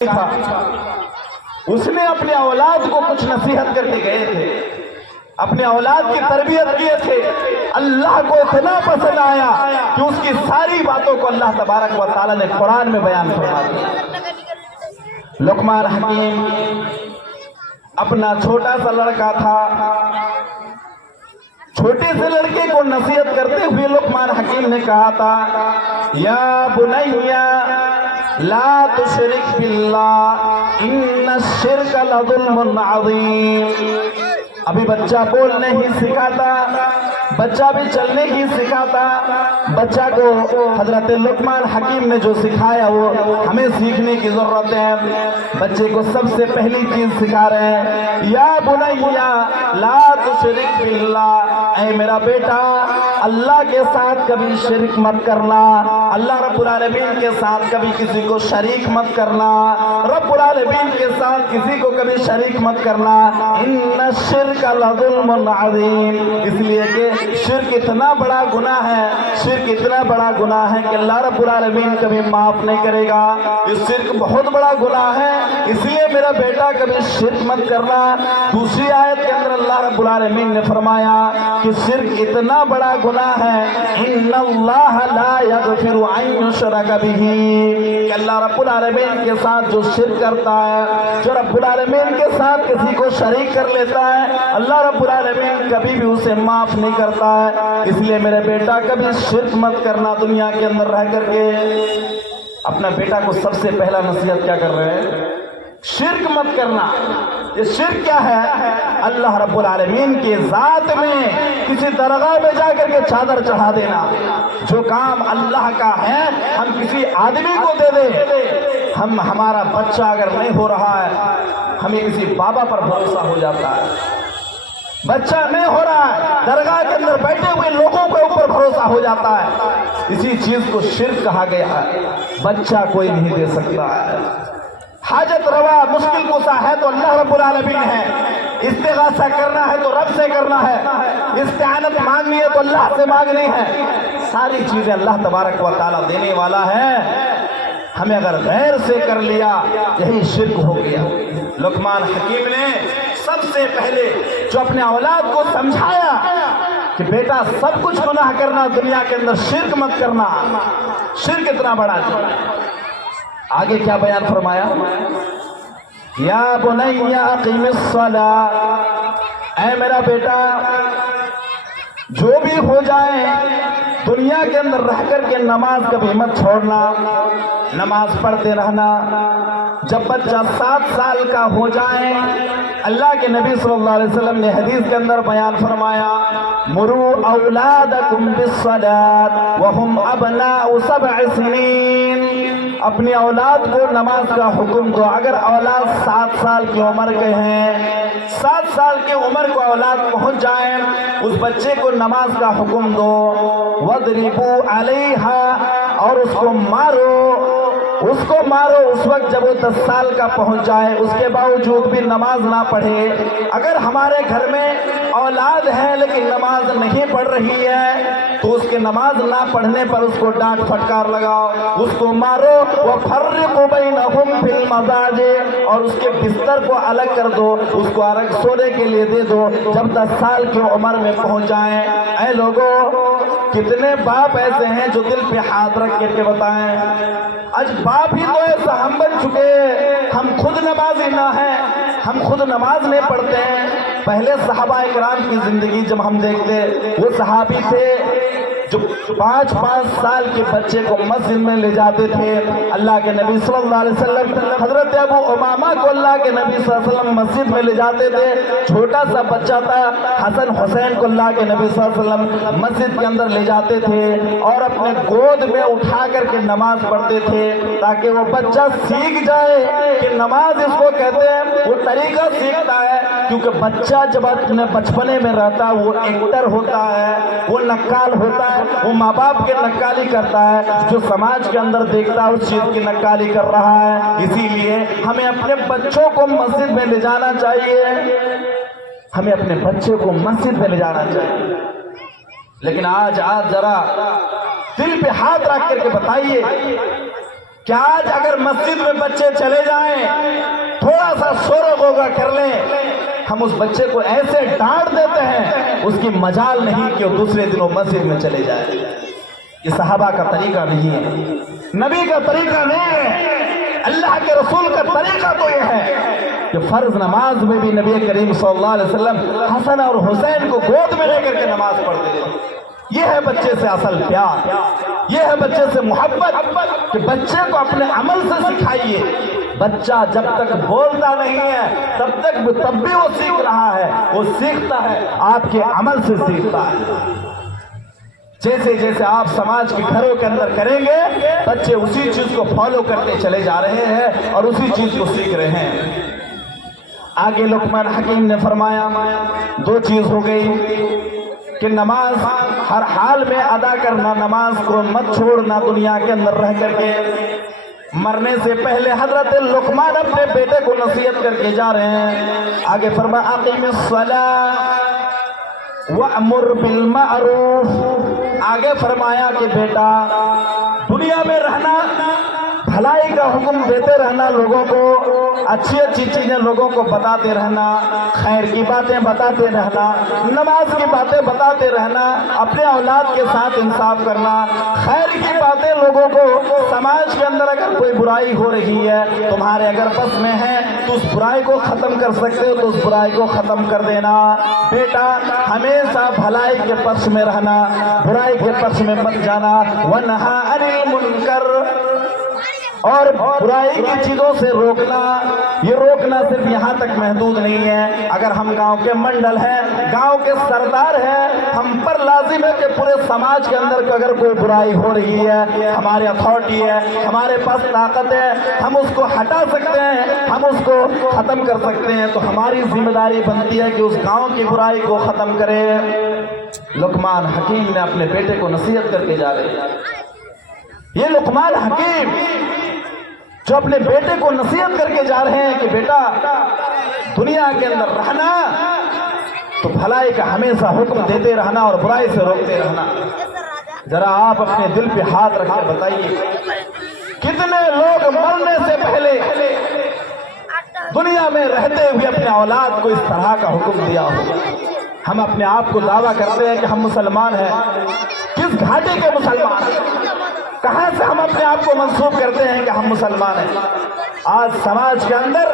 تھا، اس نے اپنے اولاد کو کچھ نصیحت کر کے گئے تھے، اپنے اولاد کی تربیت کیے تھے۔ اللہ کو اتنا پسند آیا کہ اس کی ساری باتوں کو اللہ تبارک و تعالی نے قرآن میں بیان فرما دیا۔ لقمان حکیم اپنا چھوٹا سا لڑکا تھا، چھوٹے سے لڑکے کو نصیحت کرتے ہوئے لقمان حکیم نے کہا تھا، یا بنیا لا تشرک باللہ ان الشرک لظلم عظیم۔ ابھی بچہ بولنے ہی سکھاتا، بچہ بھی چلنے ہی سکھاتا، بچہ کو حضرت لقمان حکیم نے جو سکھایا وہ ہمیں سیکھنے کی ضرورت ہے۔ بچے کو سب سے پہلی چیز سکھا رہے ہیں، یا بنیا لا تشرک باللہ، اے میرا بیٹا اللہ کے ساتھ کبھی شرک مت کرنا، اللہ رب العالمین کے ساتھ کبھی کسی کو شریک مت کرنا، رب العالمین کے ساتھ کسی کو کبھی شریک مت کرنا۔ ان الشرک لظلم عظیم، اس لیے کہ شرک اتنا بڑا گناہ ہے، شرک اتنا بڑا گناہ ہے کہ اللہ رب العالمین کبھی معاف نہیں کرے گا۔ یہ شرک بہت بڑا گناہ ہے، اس لیے میرا بیٹا کبھی شرک مت کرنا۔ دوسری آیت کے اندر اللہ رب العالمین نے فرمایا کہ شرک اتنا بڑا گناہ ہے، ان اللہ لا یغفر ان یشرک بہ، کہ اللہ رب العالمین کے ساتھ جو شرک کرتا ہے، جو رب العالمین کے ساتھ کسی کو شریک کر لیتا ہے، اللہ رب العالمین کبھی بھی اسے معاف نہیں کرتا ہے۔ اس لیے میرے بیٹا کبھی شرک مت کرنا دنیا کے اندر رہ کر کے۔ اپنا بیٹا کو سب سے پہلا نصیحت کیا کر رہے ہیں؟ شرک مت کرنا۔ یہ شرک کیا ہے؟ اللہ رب العالمین کے ذات میں کسی درگاہ میں جا کر کے چادر چڑھا دینا۔ جو کام اللہ کا ہے ہم کسی آدمی کو دے دیں۔ ہمارا بچہ اگر نہیں ہو رہا ہے، ہمیں کسی بابا پر بھروسہ ہو جاتا ہے۔ بچہ نہیں ہو رہا ہے، درگاہ کے اندر بیٹھے ہوئے لوگوں کے اوپر بھروسہ ہو جاتا ہے۔ اسی چیز کو شرک کہا گیا ہے۔ بچہ کوئی نہیں دے سکتا ہے۔ حاجت روا مشکل کشا ہے تو اللہ رب العالمین ہے، استغاثہ کرنا ہے تو رب سے کرنا ہے، استعانت مانگنی ہے تو اللہ سے مانگنی ہے۔ ساری چیزیں اللہ تبارک و تعالی دینے والا ہے، ہمیں اگر غیر سے کر لیا یہی شرک ہو گیا۔ لقمان حکیم نے سب سے پہلے جو اپنے اولاد کو سمجھایا کہ بیٹا سب کچھ گناہ کرنا دنیا کے اندر، شرک مت کرنا، شرک اتنا بڑا چیز۔ آگے کیا بیان فرمایا؟ یا بنی اقیم الصلاۃ، اے میرا بیٹا جو بھی ہو جائے دنیا کے اندر رہ کر کے نماز کبھی مت چھوڑنا، نماز پڑھتے رہنا۔ جب بچہ 7 سال کا ہو جائے، اللہ کے نبی صلی اللہ علیہ وسلم نے حدیث کے اندر بیان فرمایا، مروا اولادکم بالصلاۃ وہم ابناء 7 سنین، اپنی اولاد کو نماز کا حکم دو۔ اگر اولاد 7 سال کی عمر کے ہیں، 7 سال کی عمر کو اولاد پہنچ جائے، اس بچے کو نماز کا حکم دو۔ وَاضْرِبُوا عَلَيْهَا، اور اس کو مارو، اس کو مارو اس وقت جب وہ 10 سال کا پہنچ جائے، اس کے باوجود بھی نماز نہ پڑھے۔ اگر ہمارے گھر میں اولاد ہے لیکن نماز نہیں پڑھ رہی ہے تو اس کے نماز نہ پڑھنے پر اس کو ڈانٹ پھٹکار لگاؤ، اس کو مارو۔ وَفَرِّقُوا بَيْنَهُمْ فِي الْمَضَاجِعِ، اور اس کے بستر کو الگ کر دو، اس کو الگ سونے کے لیے دے دو جب 10 سال کی عمر میں پہنچ جائیں۔ اے لوگوں، کتنے باپ ایسے ہیں جو دل پہ ہاتھ رکھ کر کے بتائیں، آج باپ ہی تو ایسا ہم بن چکے، ہم خود نمازی نہ ہیں، ہم خود نماز نہیں پڑھتے ہیں۔ پہلے صحابہ کرام کی زندگی جب ہم دیکھتے، وہ صحابی تھے جو 5 سال کے بچے کو مسجد میں لے جاتے تھے۔ اللہ کے نبی صلی اللہ علیہ وسلم، حضرت ابو امامہ کو اللہ کے نبی صلی اللہ علیہ وسلم مسجد میں لے جاتے تھے، چھوٹا سا بچہ تھا، حسن حسین کو اللہ کے نبی صلی اللہ علیہ وسلم مسجد کے اندر لے جاتے تھے اور اپنے گود میں اٹھا کر کے نماز پڑھتے تھے تاکہ وہ بچہ سیکھ جائے کہ نماز اس کو کہتے ہیں۔ وہ طریقہ سیکھتا ہے کیونکہ بچہ جب اپنے بچپنے میں رہتا ہے وہ ایکٹر ہوتا ہے، وہ نقال ہوتا ہے، وہ ماں باپ کے نقالی کرتا ہے، جو سماج کے اندر دیکھتا ہے اس چیز کی نقالی کر رہا ہے۔ اسی لیے ہمیں اپنے بچوں کو مسجد میں لے جانا چاہیے، ہمیں اپنے بچے کو مسجد میں لے جانا چاہیے۔ لیکن آج ذرا دل پہ ہاتھ رکھ کر کے بتائیے کہ آج اگر مسجد میں بچے چلے جائیں تھوڑا سا شور و غوغا کر لیں ہم اس بچے کو ایسے ڈانٹ دیتے ہیں اس کی مجال نہیں کہ وہ دوسرے دن وہ مسجد میں چلے جائے. یہ صحابہ کا طریقہ نہیں ہے، نبی کا طریقہ نہیں ہے. اللہ کے رسول کا طریقہ تو یہ ہے کہ فرض نماز میں بھی نبی کریم صلی اللہ علیہ وسلم حسن اور حسین کو گود میں لے کر کے نماز پڑھتے تھے. یہ ہے بچے سے اصل پیار، یہ ہے بچے سے محبت کہ بچے کو اپنے عمل سے سکھائیے. بچہ جب تک بولتا نہیں ہے تب بھی وہ سیکھ رہا ہے، وہ سیکھتا ہے آپ کے عمل سے سیکھتا ہے. جیسے جیسے آپ سماج کے گھروں کے اندر کریں گے بچے اسی چیز کو فالو کرتے چلے جا رہے ہیں اور اسی چیز کو سیکھ رہے ہیں. آگے لقمان حکیم نے فرمایا دو چیز ہو گئی کہ نماز ہر حال میں ادا کرنا، نماز کو مت چھوڑنا دنیا کے اندر رہ کر کے. مرنے سے پہلے حضرت لقمان اپنے بیٹے کو نصیحت کر کے جا رہے ہیں. آگے فرمایا اقیم الصلاۃ وَأْمُرْ بِالْمَعْرُوفِ. آگے فرمایا کہ بیٹا دنیا میں رہنا بھلائی کا حکم دیتے رہنا، لوگوں کو اچھی اچھی چیزیں لوگوں کو بتاتے رہنا، خیر کی باتیں بتاتے رہنا، نماز کی باتیں بتاتے رہنا، اپنے اولاد کے ساتھ انصاف کرنا، خیر کی باتیں لوگوں کو. سماج کے اندر اگر کوئی برائی ہو رہی ہے تمہارے اگر بس میں ہے تو اس برائی کو ختم کر سکتے ہو تو اس برائی کو ختم کر دینا. بیٹا ہمیشہ بھلائی کے پکش میں رہنا، برائی کے پکش میں مت جانا. وَنَهَا عَنِ الْمُنْكَرِ، اور برائی کی چیزوں سے روکنا. یہ روکنا صرف یہاں تک محدود نہیں ہے. اگر ہم گاؤں کے منڈل ہیں، گاؤں کے سردار ہیں، ہم پر لازم ہے کہ پورے سماج کے اندر اگر کوئی برائی ہو رہی ہے، ہماری اتھارٹی ہے، ہمارے پاس طاقت ہے، ہم اس کو ہٹا سکتے ہیں، ہم اس کو ختم کر سکتے ہیں، تو ہماری ذمہ داری بنتی ہے کہ اس گاؤں کی برائی کو ختم کرے. لقمان حکیم نے اپنے بیٹے کو نصیحت کر کے جا رہے ہیں. یہ لقمان حکیم جو اپنے بیٹے کو نصیحت کر کے جا رہے ہیں کہ بیٹا دنیا کے اندر رہنا تو بھلائی کا ہمیشہ حکم دیتے رہنا اور برائی سے روکتے رہنا. ذرا آپ اپنے دل پہ ہاتھ رکھ کے بتائیے کتنے لوگ مرنے سے پہلے دنیا میں رہتے ہوئے اپنے اولاد کو اس طرح کا حکم دیا ہوگا. ہم اپنے آپ کو دعویٰ کرتے ہیں کہ ہم مسلمان ہیں. کس گھاٹی کے مسلمان ہیں؟ کہاں سے ہم اپنے آپ کو منسوب کرتے ہیں کہ ہم مسلمان ہیں؟ آج سماج کے اندر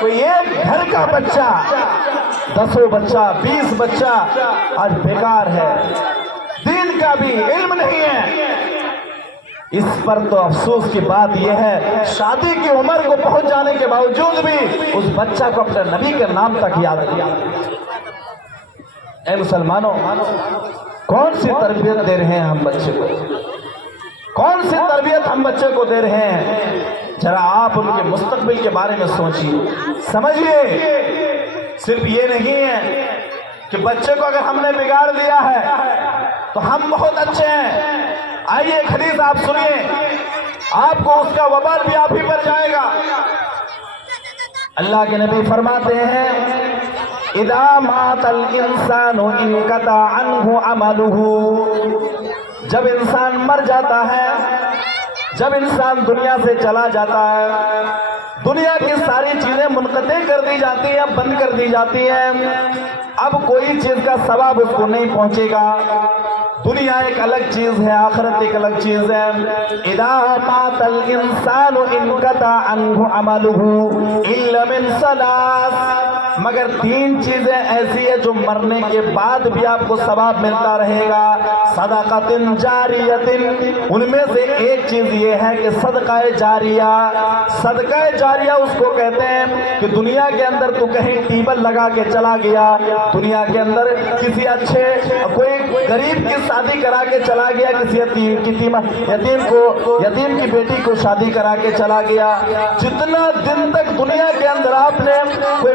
کوئی ایک گھر کا بچہ 10 بچہ 20 بچہ آج بیکار ہے، دین کا بھی علم نہیں ہے. اس پر تو افسوس کی بات یہ ہے شادی کی عمر کو پہنچ جانے کے باوجود بھی اس بچہ کو اپنے نبی کے نام تک یاد کیا. اے مسلمانوں، کون سی تربیت دے رہے ہیں ہم بچے کو؟ کون سی تربیت ہم بچے کو دے رہے ہیں؟ ذرا آپ ان کے مستقبل کے بارے میں سوچیے، سمجھیے. صرف یہ نہیں ہے کہ بچے کو اگر ہم نے بگاڑ دیا ہے تو ہم بہت اچھے ہیں. آئیے ایک حدیث آپ سنیے، آپ کو اس کا وبال بھی آپ ہی پر جائے گا. اللہ کے نبی فرماتے ہیں اذا مات الانسان انقطع عنہ عملہ. جب انسان مر جاتا ہے، جب انسان دنیا سے چلا جاتا ہے، دنیا کی ساری چیزیں منقطع کر دی جاتی ہیں، بند کر دی جاتی ہیں. اب کوئی چیز کا ثواب اس کو نہیں پہنچے گا. دنیا ایک الگ چیز ہے، آخرت ایک الگ چیز ہے. اذا مات الانسان انقطع عنہ عملہ الا من ثلاث. مگر 3 چیزیں ایسی ہیں جو مرنے کے بعد بھی آپ کو ثواب ملتا رہے گا. صدقۃ جاریۃ، ان میں سے ایک چیز یہ ہے کہ صدقہ جاریہ. صدقہ جاریہ اس کو کہتے ہیں کہ دنیا کے اندر تو کہیں ٹیبل لگا کے چلا گیا، دنیا کے اندر کسی اچھے کوئی غریب کی شادی کرا کے چلا گیا، کسی یتیم کی بیٹی کو شادی کرا کے چلا گیا. جتنا دن تک دنیا کے اندر آپ نے کوئی